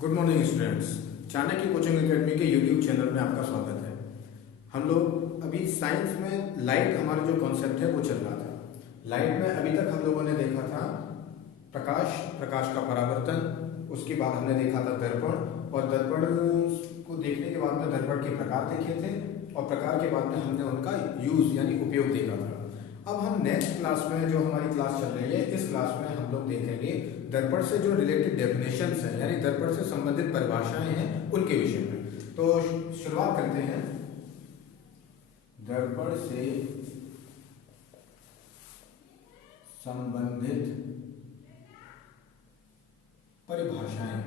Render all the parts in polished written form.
Good morning students. Chanakya coaching academy के YouTube channel में आपका स्वागत है। हम लोग अभी साइंस में लाइट हमारा जो कॉन्सेप्ट है वो चल रहा था। लाइट में अभी तक हम लोगों ने देखा था प्रकाश का परावर्तन, उसके बाद हमने देखा था दर्पण, और दर्पण को देखने के बाद में दर्पण के प्रकार देखे थे, और प्रकार के बाद में हमने उनका यूज यानी उपयोग देखा था। अब हम नेक्स्ट क्लास में जो हमारी क्लास चल रही है, इस क्लास में हम लोग देखेंगे दर्पण से जो रिलेटेड डेफिनेशंस हैं, यानी दर्पण से संबंधित परिभाषाएं हैं, उनके विषय में। तो शुरुआत करते हैं दर्पण से संबंधित परिभाषाएं।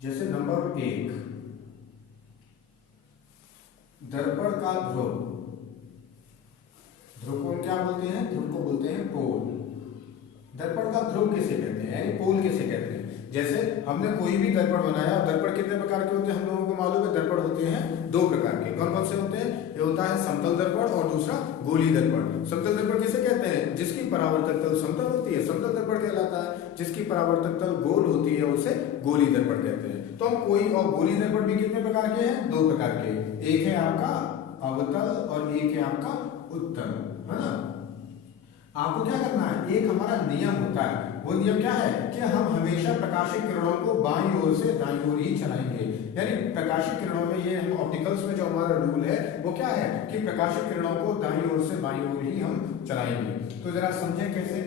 जैसे नंबर 1, दर्पण का ध्रुव। ध्रुव को क्या बोलते हैं? ध्रुव को बोलते हैं पोल। दर्पण का ध्रुव किसे कहते हैं, यानी पोल किसे कहते हैं? जैसे हमने कोई भी दर्पण बनाया, दर्पण कितने प्रकार के होते हैं हम लोगों को मालूम है। दर्पण होते हैं 2 प्रकार के। कौन कौन से होते हैं? ये होता है समतल दर्पण और दूसरा गोलीय दर्पण। समतल दर्पण किसे कहते हैं? जिसकी परावर्तक तल समतल होती है, समतल दर्पण कहलाता है। जिसकी परावर्तक तल गोल होती है, उसे गोलीय दर्पण कहते हैं। तो हम कोई और गोलीय दर्पण भी कितने प्रकार के हैं? 2 प्रकार के। एक है आपका अवतल और एक है आपका उत्तल, है ना। आपको क्या करना है, एक हमारा नियम होता है। वो नियम क्या है कि हम हमेशा प्रकाशित किरणों को बाईं ओर से दाईं ओर ही चलाएंगे। यानी प्रकाशित किरणों में, ये हम ऑप्टिकल्स में जो हमारा रूल है वो क्या है कि प्रकाशित किरणों को दाईं ओर से बाईं ओर ही हम चलाएंगे। तो जरा समझें कैसे।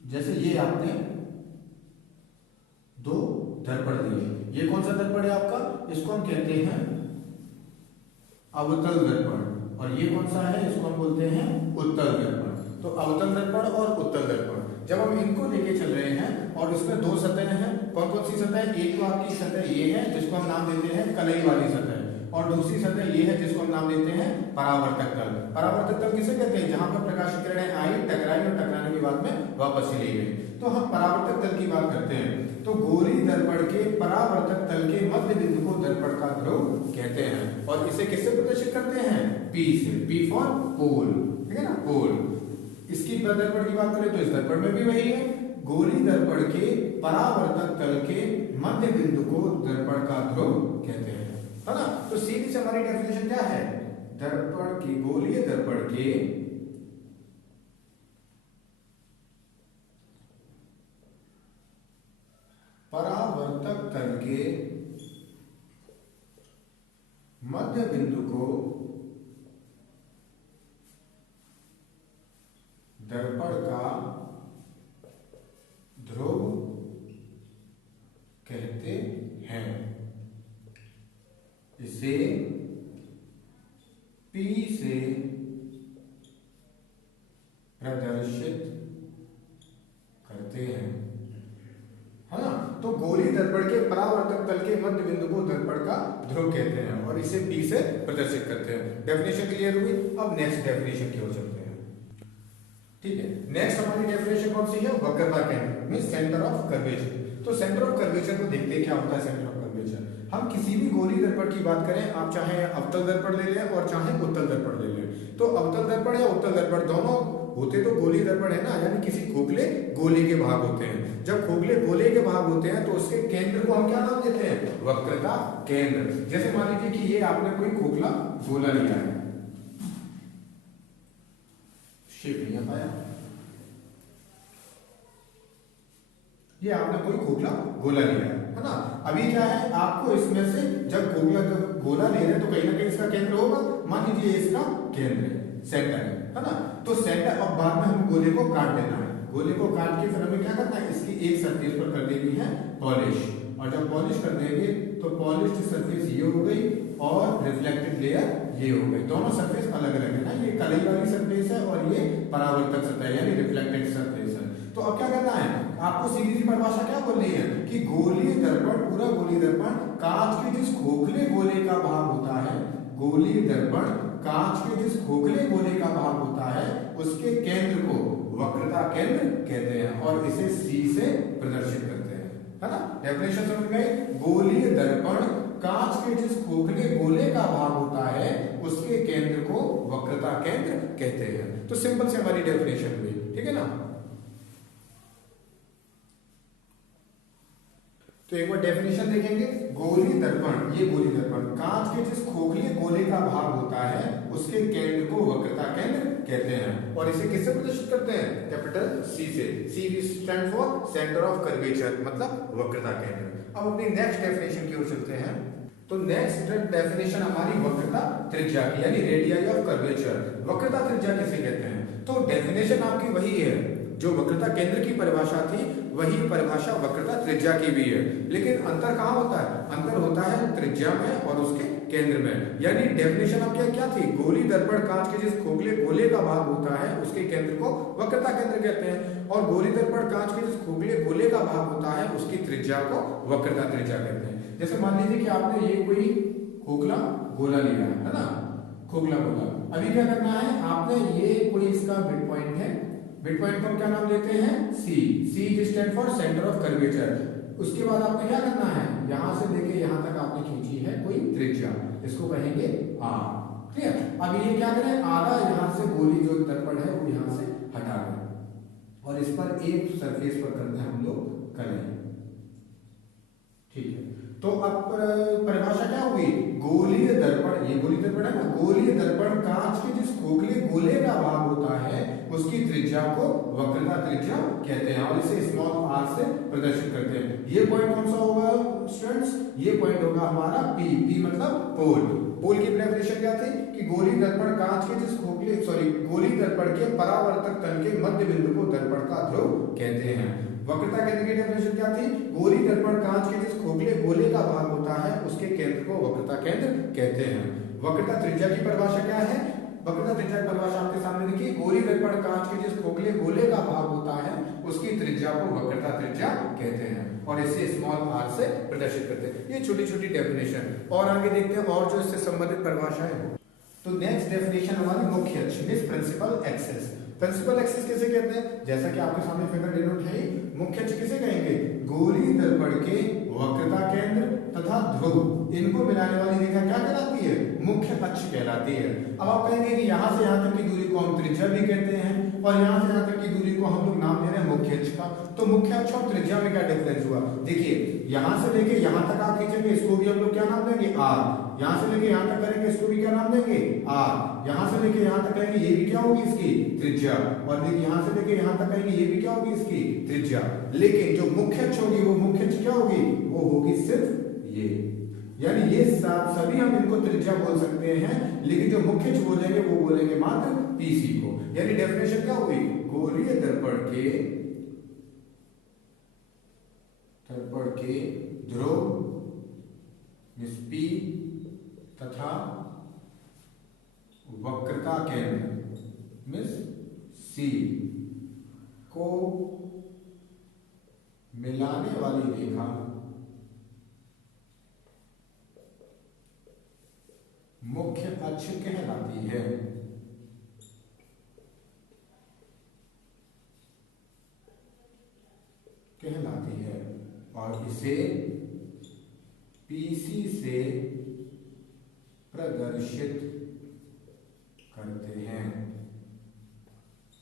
जैसे ये आपने 2 दर्पण दिए। ये कौन सा दर्पण है आपका? इसको हम कहते हैं अवतल दर्पण। और ये कौन सा है? इसको हम बोलते हैं उत्तल दर्पण। तो अवतल दर्पण और उत्तल दर्पण जब हम इनको लेके चल रहे हैं, और इसमें 2 सतह हैं। कौन कौन सी सतह? एक तो आपकी सतह ये है जिसको हम नाम देते हैं कलई वाली सतह, और दूसरी सतह ये है जिसको हम नाम देते हैं परावर्तक तल। परावर्तक तल किसे कहते हैं? जहां पर प्रकाश की किरणें आई, टकराई, और टकराने के बाद में वापस चली गई। तो हम परावर्तक तल की बात करते हैं। तो गोलीय दर्पण के परावर्तक तल के मध्य बिंदु को दर्पण का ध्रुव कहते हैं, और इसे किससे प्रदर्शित करते हैं? P से। P फॉर पोल, ठीक है ना, पोल। इसकी दर्पण की बात करें तो इस दर्पण में भी वही है। गोलीय दर्पण के परावर्तक तल के मध्य बिंदु को दर्पण का ध्रुव कहते हैं, है ना। तो सीधी से हमारी डेफिनेशन क्या है? दर्पण की, गोलीय दर्पण के परावर्तक तल के मध्य बिंदु को दर्पण का ध्रुव कहते हैं। इसे P से प्रदर्शित करते हैं, है ना। तो गोलीय दर्पण के परावर्तक तल के मध्य बिंदु को दर्पण का ध्रुव कहते हैं, और इसे P से प्रदर्शित करते हैं। डेफिनेशन क्लियर हुई। अब नेक्स्ट डेफिनेशन की ओर चलते हैं। ठीक है, नेक्स्ट हमारी डेफिनेशन कौन सी है? वक्रता केंद्र मींस सेंटर ऑफ कर्वेचर। तो सेंटर ऑफ कर्वेचर को देखते हैं क्या होता है सेंटर ऑफ कर्वेचर। हम किसी भी गोलीय दर्पण की बात करें, आप चाहे अवतल दर्पण ले लें और चाहे उत्तल दर्पण ले लें। तो अवतल दर्पण या उत्तल दर्पण दोनों होते तो गोलीय दर्पण है ना, यानी किसी खोखले गोले के भाग होते हैं। जब खोखले गोले के भाग होते हैं तो उसके केंद्र को हम क्या नाम देते हैं? वक्रता केंद्र। जैसे मान लीजिए कि ये आपने कोई खोखला गोला लिया है, शेप नहीं आ पाया। ये आपने कोई खोखला गोला लिया है ना। अभी क्या है, आपको इसमें से जब खोखला गोला ले रहे हैं तो कहीं ना कहीं इसका केंद्र होगा। मान लीजिए इसका केंद्र है, सेंटर है ना। तो सेंटर, अब बाद में हम गोले को काट देना है। गोले को काट के फिर हमें क्या करना है? इसकी एक सरफेस पर कर देनी है पॉलिश, और जब पॉलिश कर देंगे तो पॉलिश्ड सरफेस ये हो गई और रिफ्लेक्टेड लेयर ये हो गई। दोनों सरफेस अलग अलग है ना, ये कलई वाली सरफेस है और ये परावर्तक सतह यानी रिफ्लेक्टेड सरफेस है। तो अब क्या करना है, आपको सीधी सी परिभाषा क्या बोलनी है कि गोलीय दर्पण, पूरा गोलीय दर्पण कांच के जिस खोखले गोले का भाग होता है, गोलीय दर्पण कांच के जिस खोखले गोले का भाग होता है, उसके केंद्र को वक्रता केंद्र कहते हैं, और इसे C से प्रदर्शित करते हैं, है ना। डेफिनेशन समझ गए? गोलीय दर्पण कांच के जिस खोखले गोले का भाग होता है उसके केंद्र को वक्रता केंद्र कहते हैं। तो सिंपल से हमारी डेफिनेशन हुई, ठीक है ना। तो एक बार डेफिनेशन देखेंगे। गोली दर्पण, ये गोली दर्पण कांच के जिस खोखले गोले का भाग होता है उसके केंद्र को वक्रता केंद्र कहते हैं। और इसे किससे प्रदर्शित करते हैं? कैपिटल सी से। C stand for centre of curvature, मतलब वक्रता केंद्र। अब अपनी नेक्स्ट डेफिनेशन की ओर चलते हैं। तो नेक्स्ट डेफिनेशन हमारी वक्रता त्रिज्या की, यानी रेडियस ऑफ कर्वेचर। वक्रता त्रिज्या किसे कहते हैं? तो डेफिनेशन आपकी वही है जो वक्रता केंद्र की परिभाषा थी, वही परिभाषा वक्रता त्रिज्या की भी है। लेकिन अंतर कहाँ होता है? अंतर होता है त्रिज्या में और उसके केंद्र में। यानी डेफिनेशन अब क्या थी? गोली दर्पण कांच के जिस खोखले गोले का भाग होता है उसके केंद्र को वक्रता केंद्र कहते हैं, और गोली दर्पण कांच के जिस खोखले गोले का भाग होता है उसकी त्रिज्या को वक्रता त्रिज्या कहते हैं। जैसे मान लीजिए कि आपने ये कोई खोखला गोला लिया है ना, खोखला गोला। अभी क्या करना है? आपने ये कोई इसका मिड पॉइंट है, मिड पॉइंट को हम क्या नाम देते हैं? C. C stand for centre of curvature. उसके बाद आपने क्या करना है? यहां से लेके यहां तक आपने खींची है कोई त्रिज्या, इसको कहेंगे आर। क्लियर? अब ये क्या करें? आधा यहां से गोली जो दर्पण है वो यहां से हटा दें और इस पर एक सरफेस पर करते हैं हम लोग करें, ठीक है। तो अब परिभाषा क्या हुई? गोलीय दर्पण, ये गोली दर्पण है ना, गोलीय दर्पण कांच के जिस खोखले गोले का भाग होता है उसकी त्रिज्या को वक्रता त्रिज्या कहते हैं और इसे स्मॉल आर से प्रदर्शित करते हैं। ये पॉइंट कौन सा होगा स्टूडेंट्स? ये पॉइंट होगा हमारा पी। पी मतलब पोल। पोल की डेफिनेशन क्या थी? कि गोली दर्पण कांच के जिस खोखले गोली दर्पण के परावर्तक तल के मध्य बिंदु को दर्पण का ध्रुव कहते हैं। वक्रता केंद्र की डेफिनेशन क्या थी? गोली दर्पण कांच के जिस खोखले गोले का भाग होता है उसके केंद्र को वक्रता केंद्र कहते हैं। वक्रता त्रिज्या की परिभाषा क्या है? वक्रता त्रिज्या की परिभाषा आपके सामने देखिए। गोली दर्पण कांच के जिस खोखले गोले का भाग होता है उसकी त्रिज्या को वक्रता त्रिज्या कहते हैं और इसे स्मॉल आर से प्रदर्शित करते हैं। ये छोटी छोटी डेफिनेशन। और आगे देखते हैं और जो इससे संबंधित परिभाषाएं हो। तो नेक्स्ट डेफिनेशन हमारी मुख्य अक्ष, प्रिंसिपल एक्सिस। प्रिंसिपल एक्सिस किसे कहते हैं? जैसा कि आपके सामने फिगर डिनोट है, मुख्य अक्ष किसे कहेंगे? गोली दर्पण के वक्रता केंद्र तथा ध्रुव, इनको मिलाने वाली रेखा क्या कहलाती है? मुख्य अक्ष कहलाती है। अब आप कहेंगे कि यहां से यहां तक की दूरी को हम त्रिज्या भी कहते हैं और यहां से यहां तक की दूरी को हम लोग नाम दे रहे हैं मुख्य अक्ष का। तो मुख्य अक्ष और त्रिज्या में क्या डिफरेंस हुआ? देखिए, यहां से लेके यहां तक आप खींचेंगे, इसको भी हम लोग क्या नाम देंगे? आर। यहां से लेके यहां तक करेंगे, इसको भी क्या नाम देंगे? आर। यहां से लेके यहां तक करेंगे, ये भी क्या होगी? इसकी त्रिज्या। और यहां से लेके यहां तक करेंगे, ये भी क्या होगी? इसकी त्रिज्या। लेकिन जो मुख्य अक्ष होगी वो मुख्य अक्ष क्या होगी? वो होगी सिर्फ ये। यानी ये सभी हम इनको त्रिज्या बोल सकते हैं, लेकिन जो मुख्य अक्ष बोलेंगे वो बोलेंगे मात्र पीसी को। यानी डेफिनेशन क्या हुई? गोलीय दर्पण के ध्रुव पी तथा वक्रता केंद्र मिस सी को मिलाने वाली रेखा मुख्य अक्ष कहलाती है। और इसे पीसी से प्रदर्शित करते हैं,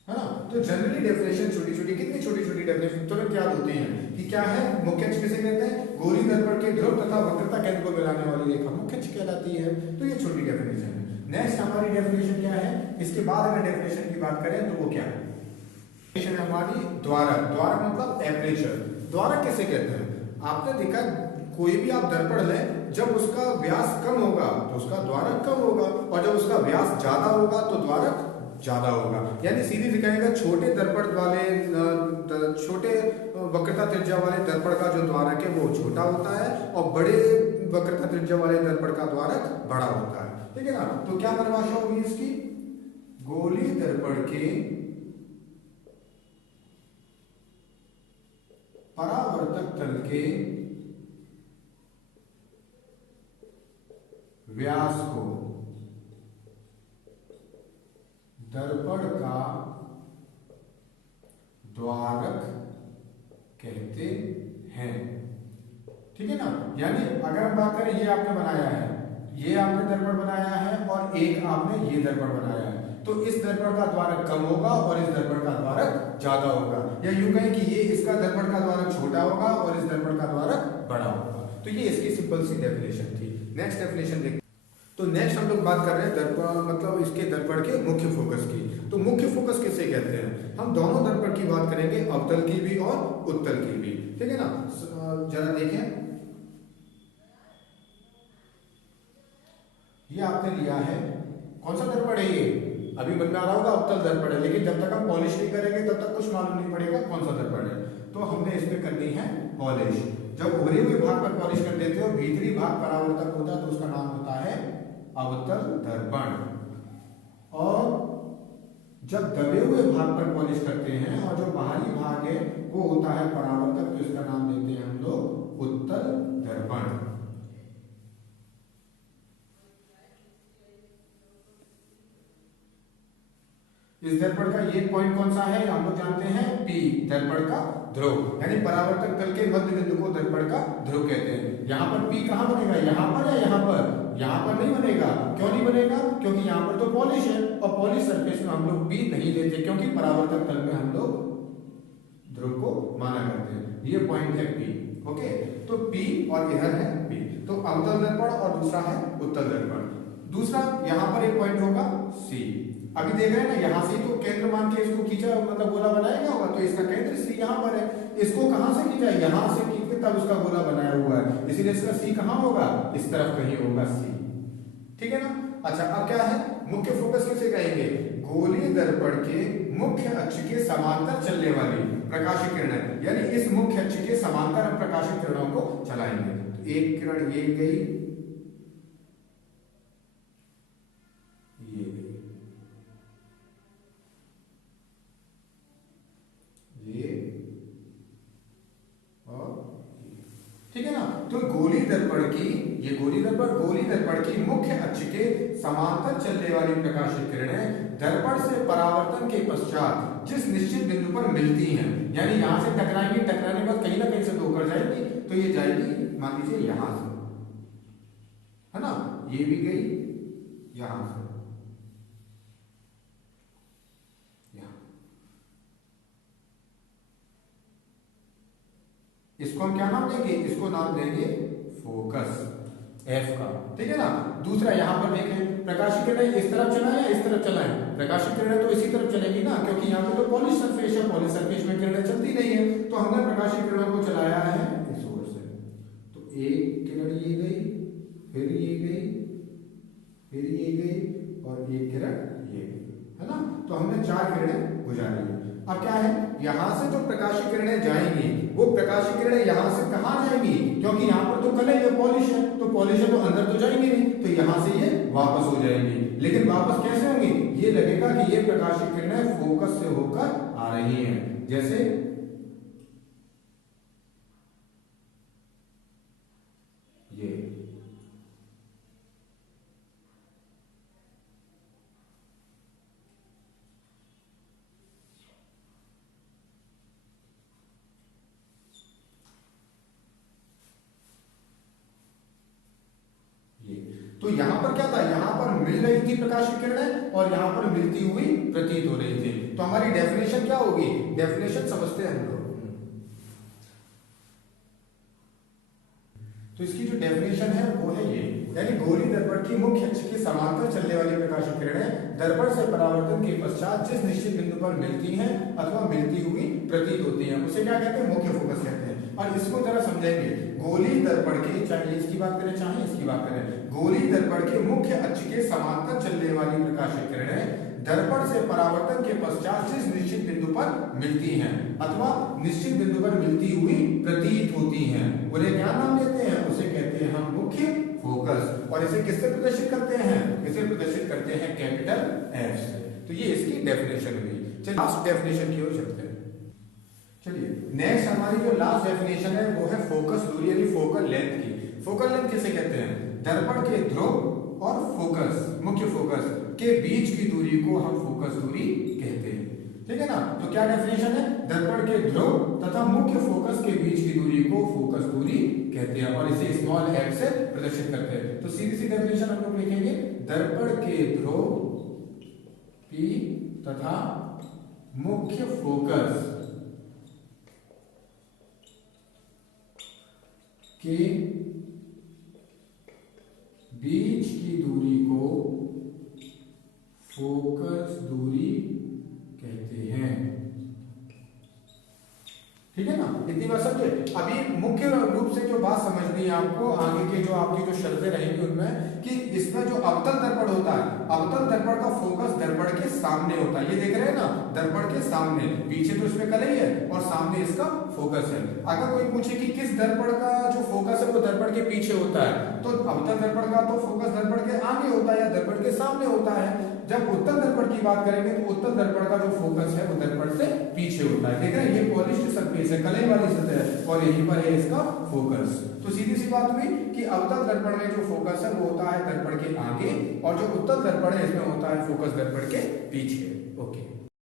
है ना। तो जनरली डेफिनेशन छोटी छोटी, कितनी छोटी छोटी डेफिनेशन तुरंत याद होती हैं कि क्या है? मुख्य अक्ष किसे कहते हैं? गोली दर्पण के ध्रुव तथा वक्रता केंद्र को मिलाने वाली रेखा मुख्य अक्ष कहलाती है। तो ये छोटी डेफिनेशन है। नेक्स्ट हमारी डेफिनेशन क्या है? इसके बाद अगर डेफिनेशन की बात करें तो वो क्या है? डेफिनेशन हमारी द्वारक। द्वारक मतलब एपरेचर। द्वारक किसे कहते हैं? आपने देखा कोई भी आप दर्पण लें, जब उसका व्यास कम होगा तो उसका द्वारक कम होगा और जब उसका व्यास ज्यादा होगा तो द्वारक ज्यादा होगा। यानी सीधी दिखाएगा, छोटे दर्पण वाले, छोटे वक्रता त्रिज्या वाले दर्पण का जो द्वारक है वो छोटा होता है और बड़े वक्रता त्रिज्या वाले दर्पण का द्वारक बड़ा होता है, ठीक है ना। तो क्या परिभाषा होगी इसकी? गोली दर्पण के परावर्तक तल के व्यास को दर्पण का द्वारक कहते हैं, ठीक है ना। यानी अगर हम बात करें, ये आपने बनाया है, ये आपने दर्पण बनाया है और एक आपने ये दर्पण बनाया है, तो इस दर्पण का द्वारक कम होगा और इस दर्पण का द्वारक ज्यादा होगा, या यूं कहें कि ये इसका दर्पण का द्वारक छोटा होगा और इस दर्पण का द्वारक बड़ा होगा। तो ये इसकी सिंपल सी डेफिनेशन थी। नेक्स्ट डेफिनेशन देखते। तो नेक्स्ट हम लोग बात कर रहे हैं दर्पण मतलब इसके दर्पण के मुख्य फोकस की। तो मुख्य फोकस किसे कहते हैं? हम दोनों दर्पण की बात करेंगे, अवतल की भी और उत्तल की भी, ठीक है ना। जरा देखें, ये आपने लिया है, कौन सा दर्पण है ये? अभी मन में आ रहा होगा अवतल दर्पण है, लेकिन जब तक हम पॉलिश नहीं करेंगे तब तक कुछ मालूम नहीं पड़ेगा कौन सा दर्पण है। तो हमने इसमें करनी है पॉलिश। जब उभरे हुए भाग पर पॉलिश कर देते हो, भीतरी भाग परावर्तक होता है, तो उसका नाम होता है अवतल दर्पण। और जब दबे हुए भाग पर पॉलिश करते हैं और जो बाहरी भाग है वो होता है परावर्तक, तो इसका नाम देते हैं हम लोग उत्तल दर्पण। इस दर्पण का ये पॉइंट कौन सा है? हम लोग जानते हैं P, दर्पण का ध्रुव, यानी परावर्तक तल के मध्य बिंदु को दर्पण का ध्रुव कहते हैं। यहाँ पर P कहाँ बनेगा? यहाँ पर या यहाँ पर? यहाँ पर नहीं बनेगा। क्यों नहीं बनेगा? क्योंकि यहाँ पर तो पॉलिश है और पॉलिश सरफेस में हम लोग P नहीं देते, क्योंकि परावर्तक तल में हम लोग ध्रुव को माना करते हैं। ये पॉइंट है P। ओके, तो P और इधर है P, तो अवतल दर्पण और दूसरा है उत्तल दर्पण। दूसरा यहाँ पर एक पॉइंट होगा C। अभी देख रहे हैं ना, यहाँ से तो केंद्र मान के इसको खींचा मतलब गोला बनाया गया होगा, तो इसका केंद्र C यहाँ पर है। इसको कहाँ से खींचा? यहाँ से खींच के तब उसका गोला बनाया हुआ है, इसीलिए इसका C कहाँ होगा? इस तरफ कहीं होगा C, ठीक है ना। अच्छा, अब क्या है? मुख्य फोकस किसे कहेंगे? गोलीय दर्पण के मुख्य अक्ष के समांतर चलने वाली प्रकाशित किरणें, यानी इस मुख्य अक्ष के समांतर हम प्रकाशित किरणों को चलाएंगे। तो एक किरण ये गई, ये गई, ये और ठीक है ना। तो गोली दर्पण की, ये गोली दर्पण की मुख्य अक्ष के समांतर चलने वाली प्रकाशित किरणें दर्पण से परावर्तन के पश्चात जिस निश्चित बिंदु पर मिलती हैं, यानी यहां से टकराएंगी, टकराने के बाद कहीं ना कहीं से तो होकर जाएगी, तो ये जाएगी मान लीजिए यहां से, है ना, ये भी गई यहां से, इसको हम क्या नाम देंगे? इसको नाम देंगे फोकस, F का, ठीक है ना। दूसरा यहाँ पर देखें, प्रकाशित किरणें इस तरफ चलाएं या इस तरफ चलाएं? प्रकाशित किरणें तो इसी तरफ चलेंगी ना, क्योंकि यहाँ पे तो पॉलिश सरफेस है, पॉलिश सरफेस में किरणें चलती नहीं है, तो हमने प्रकाशित किरणों को चलाया है इस ओर से। तो एक किरण ये गई, फिर ये गई, फिर ये गई और एक किरण ये गई, है ना। तो हमने 4 किरणें गुजारी। अब क्या है? यहां से जो प्रकाशित किरणें जाएंगी, वो प्रकाशित किरणें यहां से कहां जाएंगी? क्योंकि यहां पर तो कलर है, पॉलिश है, तो पॉलिश है तो अंदर तो जाएंगी नहीं, तो यहां से ये वापस हो जाएंगी। लेकिन वापस कैसे होंगी? ये लगेगा कि ये प्रकाशित किरणें फोकस से होकर आ रही हैं, जैसे ये। तो यहां पर क्या था? यहां पर मिल रही थी प्रकाशित किरणें और यहां पर मिलती हुई प्रतीत हो रही थी। तो हमारी डेफिनेशन क्या होगी? डेफिनेशन समझते हैं हम लोग। तो इसकी जो डेफिनेशन है वो है ये, यानी गोली दर्पण की मुख्य अक्ष के समांतर चलने वाली प्रकाशित किरणें दर्पण से परावर्तन के पश्चात जिस निश्चित बिंदु पर मिलती हैं अथवा मिलती हुई प्रतीत होती हैं, उसे क्या कहते हैं? मुख्य फोकस कहते हैं। और इसको जरा समझेंगे। गोली दर्पण के, चाहे इसकी बात करें चाहे इसकी बात करें, गोली दर्पण के मुख्य अक्ष के समांतर चलने वाली प्रकाशित किरणें दर्पण से परावर्तन के पश्चात जिस निश्चित बिंदु पर मिलती हैं अथवा निश्चित बिंदु पर मिलती हुई प्रतीत होती हैं, उन्हें क्या नाम देते हैं? उसे कहते हैं हम मुख्य फोकस। और इसे किससे प्रदर्शित करते हैं? इसे प्रदर्शित करते हैं कैपिटल F से। तो ये इसकी डेफिनेशन हुई। चलिए लास्ट डेफिनेशन की ओर चलते हैं। चलिए नेक्स्ट हमारी जो लास्ट डेफिनेशन है वो है फोकस दूरी यानी फोकल लेंथ की। फोकल लेंथ किसे कहते हैं? दर्पण के ध्रुव और फोकस, मुख्य फोकस के बीच की दूरी को हम फोकस दूरी कहते हैं, ठीक है ना। तो क्या डेफिनेशन है? दर्पण के ध्रुव तथा मुख्य फोकस के बीच की दूरी को फोकस दूरी कहते हैं और इसे स्मॉल f से प्रदर्शित करते हैं। तो सीधी सी डेफिनेशन हम लोग लिखेंगे, दर्पण के ध्रुव P तथा मुख्य फोकस के बीच की दूरी को फोकस दूरी कहते हैं। ठीक है ना, इतनी बात समझे। अभी मुख्य रूप से जो बात समझनी है आपको, आगे के जो आपकी जो शर्तें रहेंगी उनमें, कि इसमें जो अवतल दर्पण होता है, अवतल दर्पण का फोकस दर्पण के सामने होता है। ये देख रहे हैं ना, दर्पण के सामने, पीछे तो इसमें कलई है और सामने इसका फोकस है। अगर कोई पूछे कि किस दर्पण का जो फोकस है वो दर्पण के पीछे होता है, तो अवतल दर्पण का तो फोकस दर्पण के आगे होता है या दर्पण के सामने होता है। जब उत्तल दर्पण की बात करेंगे तो उत्तल दर्पण का जो फोकस है वो दर्पण से पीछे होता है। देख रहे हैं, ये पॉलिश्ड सरफेस है, कलई वाली सतह है और यहीं पर है इसका फोकस। तो सीधी सी बात हुई कि अवतल दर्पण में जो फोकस है वो होता है दर्पण के आगे और जो उत्तल दर्पण है इसमें होता है फोकस दर्पण के पीछे। ओके,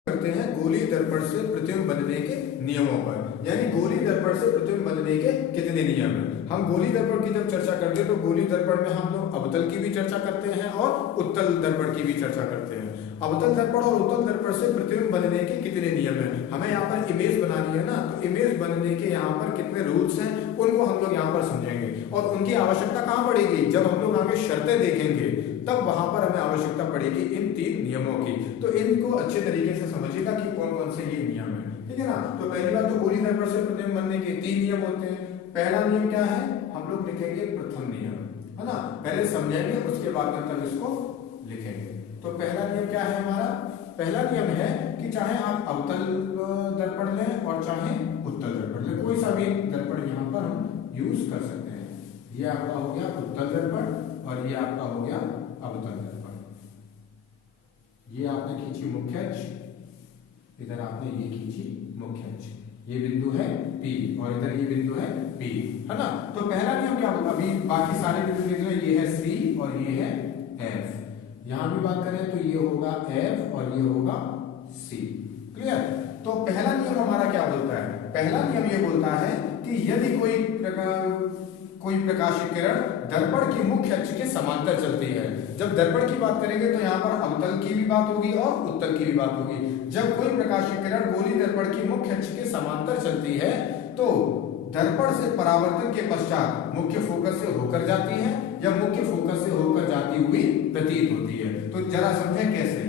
करते हैं गोलीय दर्पण से प्रतिबिंब बनने के नियमों पर, यानी गोलीय दर्पण से प्रतिबिंब बनने के कितने नियम हैं। हम गोलीय दर्पण की जब चर्चा करते हैं तो गोलीय दर्पण में हम लोग अवतल की भी चर्चा करते हैं और उत्तल दर्पण की भी चर्चा करते हैं। अवतल दर्पण और उत्तल दर्पण से प्रतिबिंब बनने के कितने नियम हैं। हमें यहाँ पर इमेज बनानी है ना, तो इमेज बनने के यहाँ पर कितने रूल्स हैं उनको हम लोग यहाँ पर समझेंगे और उनकी आवश्यकता कहाँ पड़ेगी, जब हम लोग आगे शर्तें देखेंगे तब वहां पर हमें आवश्यकता पड़ेगी इन 3 नियमों की। तो इनको अच्छे तरीके से समझिएगा कि कौन कौन से ये नियम है। ठीक है ना, तो पहली बात, तो गोलीय दर्पण से प्रतिबिंब बनने के 3 नियम होते हैं। पहला नियम क्या है, हम लोग लिखेंगे प्रथम नियम, है ना, पहले समझेंगे उसके बाद मतलब इसको लिखेंगे। तो पहला नियम क्या है हमारा, पहला नियम है कि चाहे आप अवतल दर्पण लें और चाहे उत्तल दर्पण लें, कोई सा भी दर्पण यहाँ पर हम यूज कर सकते हैं। ये आपका हो गया उत्तल दर्पण और ये आपका हो गया अवतल दर्पण। ये आपने खींची मुख्य अक्ष, इधर आपने ये खींची मुख्य अक्ष, ये बिंदु है P और इधर ये बिंदु है P, है ना। तो पहला नियम क्या होगा, अभी बाकी सारे बिंदु देख रहे हैं, ये है C और ये है F। यहां भी बात करें तो ये होगा F और ये होगा C। क्लियर। तो पहला नियम हमारा क्या बोलता है, पहला नियम ये बोलता है कि यदि कोई प्रकाशीय किरण दर्पण की मुख्य अक्ष के समांतर चलती है। जब दर्पण की बात करेंगे तो यहाँ पर अवतल की भी बात होगी और उत्तल की भी बात होगी। जब कोई प्रकाशीय किरण गोलीय दर्पण की मुख्य अक्ष के समांतर चलती है तो दर्पण से परावर्तन के पश्चात मुख्य फोकस से होकर जाती है या मुख्य फोकस से होकर जाती हुई प्रतीत होती है। तो जरा समझें कैसे,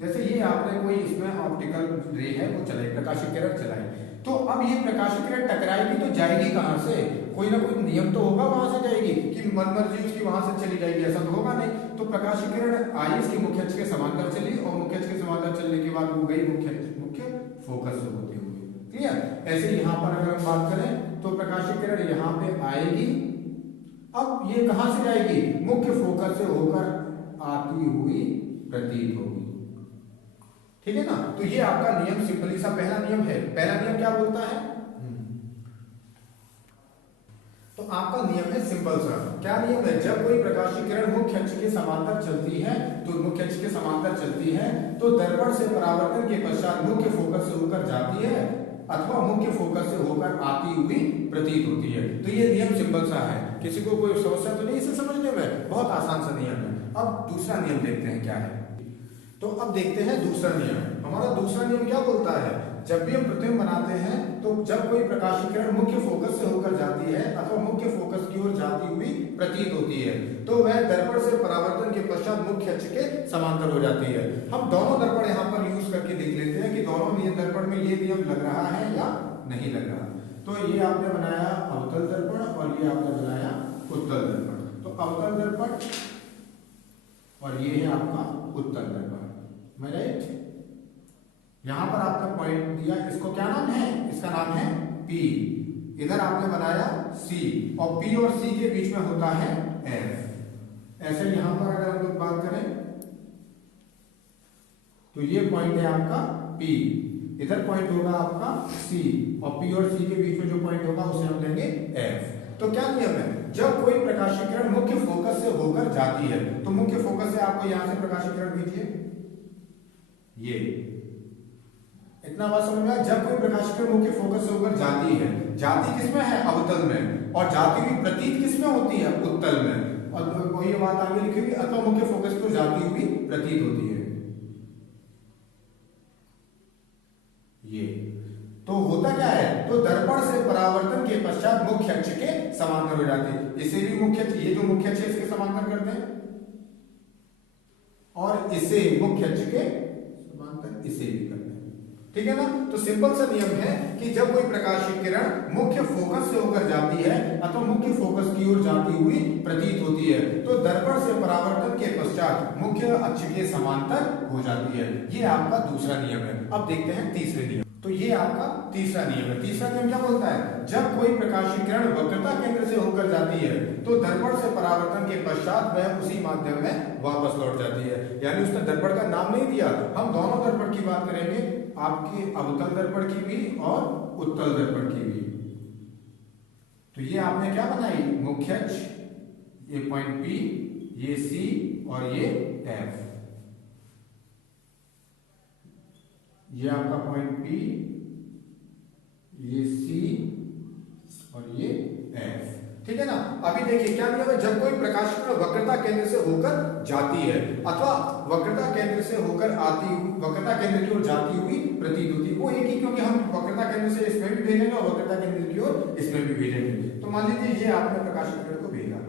जैसे ये आपने कोई इसमें ऑप्टिकल रे है वो चलाई, प्रकाशीय किरण चलाई, तो अब ये प्रकाशीय किरण टकराएगी तो जाएगी कहां से, कोई ना कोई नियम तो होगा वहां से जाएगी कि मनमर्जी उसकी वहां से चली जाएगी, ऐसा तो होगा नहीं। तो प्रकाशीय किरण आई इसकी मुख्य अक्ष के समांतर चली और मुख्य अक्ष के समांतर चलने के बाद वो गई मुख्य फोकस से होती हुई। क्लियर। ऐसे यहाँ पर अगर हम बात करें तो प्रकाशीय किरण यहाँ पे आएगी, अब ये कहां से जाएगी, मुख्य फोकस से होकर आती हुई प्रतीत होगी। ठीक है ना, तो ये आपका नियम सिंपली सा पहला नियम है। पहला नियम क्या बोलता है, तो आपका नियम है सिंपल सा, क्या नियम है, जब कोई प्रकाशीय किरण मुख्य अक्ष के समांतर चलती है तो मुख्य अक्ष के समांतर चलती है तो दर्पण से परावर्तन के पश्चात मुख्य फोकस से होकर जाती है अथवा मुख्य फोकस से होकर आती हुई प्रतीत होती है। तो ये नियम सिंपल सा है, किसी को कोई समस्या तो नहीं इसे समझने में, बहुत आसान सा नियम है। अब दूसरा नियम देखते हैं क्या है। तो अब देखते हैं दूसरा नियम। हमारा दूसरा नियम क्या बोलता है, जब भी हम प्रतिबिंब बनाते हैं तो जब कोई प्रकाशीय किरण मुख्य फोकस से होकर जाती है अथवा मुख्य फोकस की ओर जाती हुई प्रतीत होती है तो वह दर्पण से परावर्तन के पश्चात मुख्य अक्ष के समांतर हो जाती है। हम दोनों दर्पण यहाँ पर यूज करके देख लेते हैं कि दोनों नियम दर्पण में ये नियम लग रहा है या नहीं लग रहा। तो ये आपने बनाया अवतल दर्पण और ये आपने बनाया उत्तल दर्पण। तो अवतल दर्पण और ये है आपका उत्तल दर्पण, मैं राइट। यहां पर आपका पॉइंट दिया, इसको क्या नाम है, इसका नाम है P। इधर आपने बनाया C और P और C के बीच में होता है F। ऐसे यहां पर अगर हम लोग बात करें तो ये पॉइंट है आपका P, इधर पॉइंट होगा आपका C और P और C के बीच में जो पॉइंट होगा उसे हम लेंगे F। तो क्या नियम है, जब कोई प्रकाशीय किरण मुख्य फोकस से होकर जाती है तो मुख्य फोकस से आपको यहां से प्रकाशीय किरण भेजिए, ये इतना बात समझ में आया। जब कोई प्रकाश किरण मुख्य फोकस से होकर जाती है, जाती किसमें है, अवतल में, और जाती हुई प्रतीत किसमें होती है, उत्तल में, और वही बात आगे लिखी हुई, अथवा मुख्य फोकस पर जाती हुई प्रतीत होती है। ये तो होता क्या है, तो दर्पण से परावर्तन के पश्चात मुख्य अक्ष के समांतर हो जाती है। इसे भी मुख्य, ये जो मुख्य अक्ष है इसके समांतर करते हैं, और इसे मुख्य अक्ष के समांतर इसे भी करते हैं, ठीक है ना। तो सिंपल सा नियम है कि जब कोई प्रकाशीय किरण मुख्य फोकस से होकर जाती है अथवा मुख्य फोकस की ओर जाती हुई प्रतीत होती है, तो दर्पण से परावर्तन के पश्चात मुख्य अक्ष के समांतर हो जाती है। ये आपका दूसरा नियम है। अब देखते हैं तीसरे नियम। तो ये आपका तीसरा नियम है। तीसरा नियम क्या बोलता है, जब कोई प्रकाशीय किरण वक्रता केंद्र से होकर जाती है तो दर्पण से परावर्तन के पश्चात वह उसी माध्यम में वापस लौट जाती है। यानी उसने दर्पण का नाम नहीं दिया, हम दोनों दर्पण की बात करेंगे, आपके अवतल दर्पण की भी और उत्तल दर्पण की भी। तो ये आपने क्या बनाई, मुख्य अक्ष, ये पॉइंट P, ये C और ये F, ये आपका पॉइंट P, ये C और ये F, ठीक है ना। अभी देखिए क्या नियम है, जब कोई प्रकाश किरण वक्रता केंद्र से होकर जाती है अथवा वक्रता केंद्र से होकर आती, वक्रता केंद्र की ओर जाती हुई प्रतीत होती है, वो एक ही, क्योंकि हम वक्रता केंद्र से इसमें भी भेजेंगे और वक्रता केंद्र की ओर इसमें भी भेजेंगे। तो मान लीजिए ये आपने प्रकाश किरण को भेजा,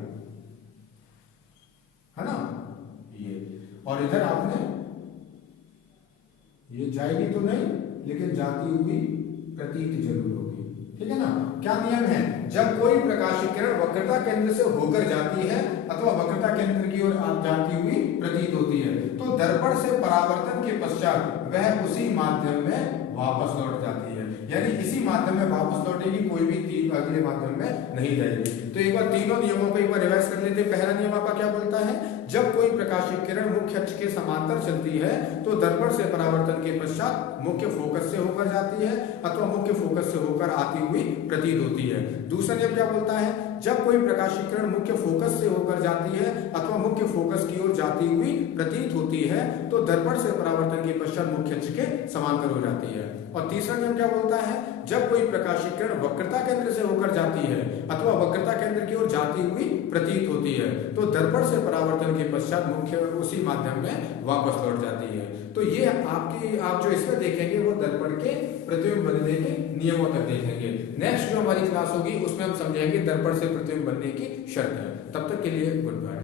है ना, ये, और इधर आपने, ये जाएगी तो नहीं लेकिन जाती हुई प्रतीत जरूर होगी, ठीक है ना। क्या नियम है, जब कोई प्रकाशीय किरण वक्रता केंद्र से होकर जाती है अथवा वक्रता केंद्र की ओर जाती हुई प्रतीत होती है, तो दर्पण से परावर्तन के पश्चात वह उसी माध्यम में वापस लौट जाती है। यानी इसी माध्यम में वापस लौटेगी, कोई भी तीन अगले माध्यम में नहीं जाएगी। तो एक बार तीनों नियमों को एक बार रिवाइज कर लेते हैं। पहला नियम आपका क्या बोलता है, जब कोई प्रकाशीय किरण मुख्य अक्ष के समांतर चलती है तो दर्पण से परावर्तन के पश्चात मुख्य फोकस से होकर जाती है अथवा मुख्य फोकस से होकर आती हुई प्रतीत होती है। दूसरा नियम क्या बोलता है, जब कोई प्रकाशीय किरण मुख्य फोकस से होकर जाती है अथवा मुख्य फोकस की ओर जाती हुई प्रतीत होती है तो दर्पण से परावर्तन के पश्चात मुख्य अक्ष के समांतर हो जाती है। और तीसरा नियम क्या बोलता है, जब कोई प्रकाशीय किरण वक्रता केंद्र से होकर जाती है अथवा वक्रता केंद्र की ओर जाती हुई प्रतीत होती है तो दर्पण से परावर्तन के पश्चात मुख्य उसी माध्यम में वापस लौट जाती है। तो ये आप जो इसमें देखेंगे वो दर्पण के प्रतिबिंब बनने के नियमों तक देखेंगे। नेक्स्ट जो हमारी क्लास होगी उसमें हम समझेंगे दर्पण से प्रतिबिंब बनने की शर्त है। तब तक के लिए गुड बाय।